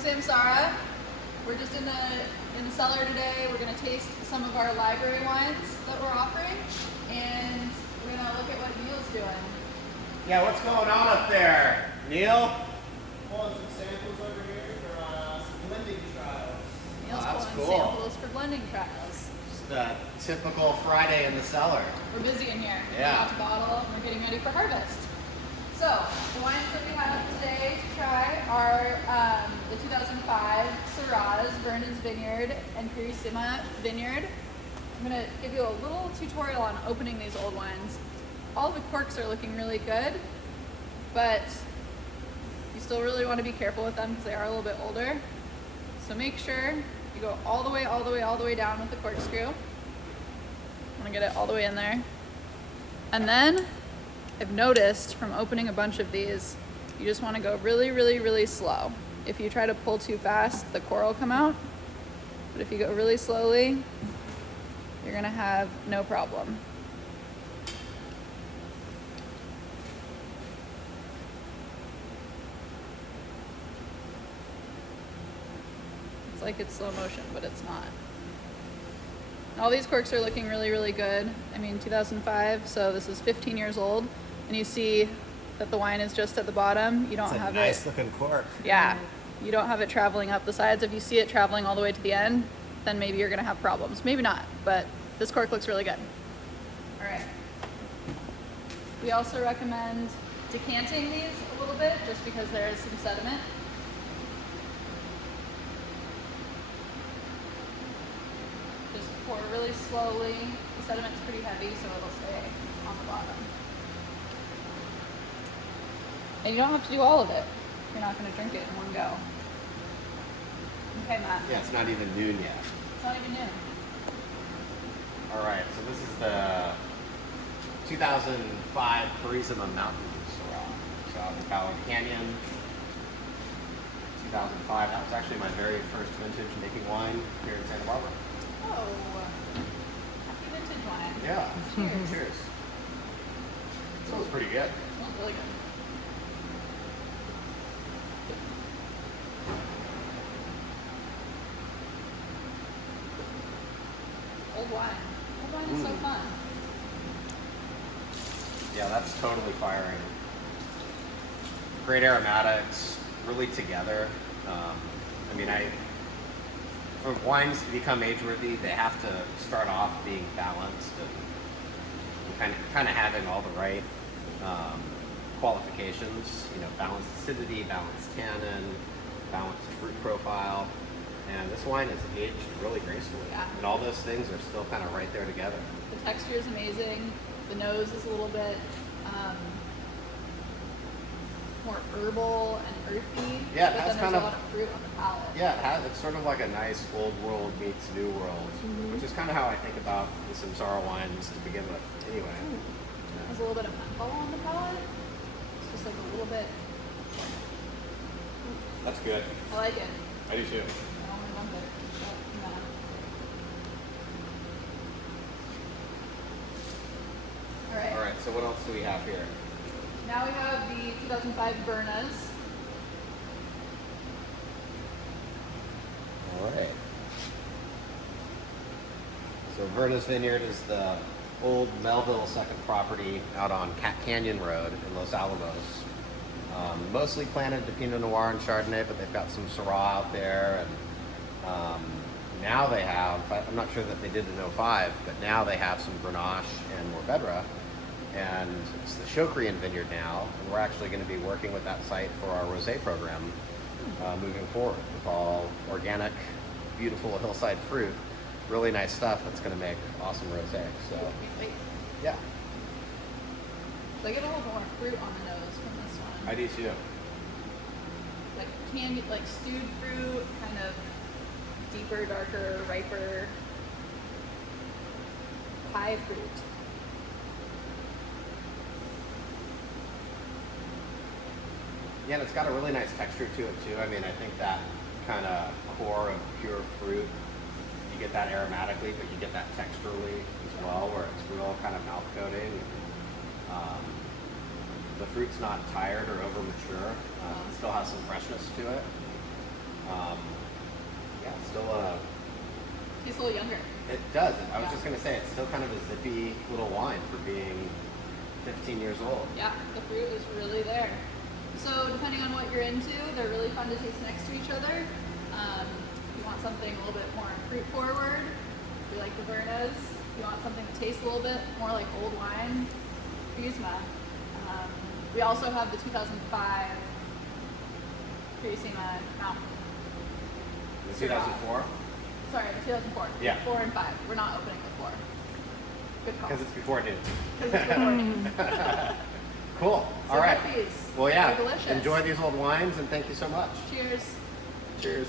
SAMsARA. We're just in the cellar today. We're going to taste some of our library wines that we're offering, and we're going to look at what Neil's doing. Yeah, what's going on up there, Neil? Pulling some samples over here for some blending trials. Neil's pulling cool. samples for blending trials. Just a typical Friday in the cellar. We're busy in here. Yeah. We're about to bottle, and we're getting ready for harvest. So, the wines that we have today to try are the 2005 Syrah's, Verna's Vineyard, and Purisima Vineyard. I'm going to give you a little tutorial on opening these old wines. All the corks are looking really good, but you still really want to be careful with them because they are a little bit older. So make sure you go all the way down with the corkscrew. I'm going to get it all the way in there. And then I've noticed from opening a bunch of these, you just want to go really slow. If you try to pull too fast, the core will come out. But if you go really slowly, you're going to have no problem. It's like it's slow motion, but it's not. All these corks are looking really good. I mean, 2005, so this is 15 years old. And you see that the wine is just at the bottom. You don't have Nice looking cork. Yeah, you don't have it traveling up the sides. If you see it traveling all the way to the end, then maybe you're gonna have problems. Maybe not, but this cork looks really good. All right. We also recommend decanting these a little bit just because there is some sediment. Just pour really slowly. The sediment's pretty heavy, so it'll stay on the bottom. And you don't have to do all of it. You're not going to drink it in one go. Okay, Matt. Yeah, it's not even noon yet. It's not even noon. All right, so this is the 2005 Purisima Mountain Syrah. So out in Ballard Canyon, 2005. That was actually my very first vintage making wine here in Santa Barbara. Oh, happy vintage wine. Yeah. Cheers. Cheers. It smells pretty good. It smells really good. Old wine. Old wine is so fun. Yeah, that's totally firing. Great aromatics, really together. I mean, for wines to become age-worthy, they have to start off being balanced and kind of having all the right qualifications. You know, balanced acidity, balanced tannin, balanced fruit profile. And this wine is aged really gracefully. Yeah. And all those things are still kind of right there together. The texture is amazing. The nose is a little bit more herbal and earthy. Yeah, but that's then kind there's of a lot of fruit on the palate. Yeah, it's sort of like a nice old world meets new world, which is kind of how I think about the SAMsARA wines to begin with. Anyway, There's a little bit of menthol on the palate. It's just like a little bit. that's good. I like it. I do too. I only want it. But, no. All right. All right, so what else do we have here? Now we have the 2005 Verna's. All right. So Verna's Vineyard is the old Melville second property out on Cat Canyon Road in Los Alamos. Mostly planted to Pinot Noir and Chardonnay, but they've got some Syrah out there. And now they have, I'm not sure that they did in 05, but now they have some Grenache and Mourvedre. And it's the Chocrien Vineyard now, and we're actually going to be working with that site for our rosé program moving forward with all organic, beautiful hillside fruit. Really nice stuff that's going to make awesome rosé. So, Wait. yeah. I get a little more fruit on the nose from this one. I do too. Like candy, like stewed fruit, kind of deeper, darker, riper pie fruit. Yeah, and it's got a really nice texture to it too. I mean, I think that kind of core of pure fruit, you get that aromatically, but you get that texturally as well, where it's real kind of mouth coating. The fruit's not tired or over mature. It still has some freshness to it. Yeah, still Tastes a little younger. it does. I was Yeah. just gonna say it's still kind of a zippy little wine for being 15 years old. Yeah, the fruit is really there. So depending on what you're into, they're really fun to taste next to each other. If you want something a little bit more fruit forward, you like the Vernas. If you want something that tastes a little bit more like old wine, Purisima. We also have the 2005 Purisima Mountain The Syrah. 2004? Sorry, the 2004. Yeah. 4 and 5. We're not opening the 4. Good call. Because it's before noon. 'Cause it's before noon. Cool. So All right. get these. Well, yeah. They're delicious. Enjoy these old wines and thank you so much. Cheers. Cheers.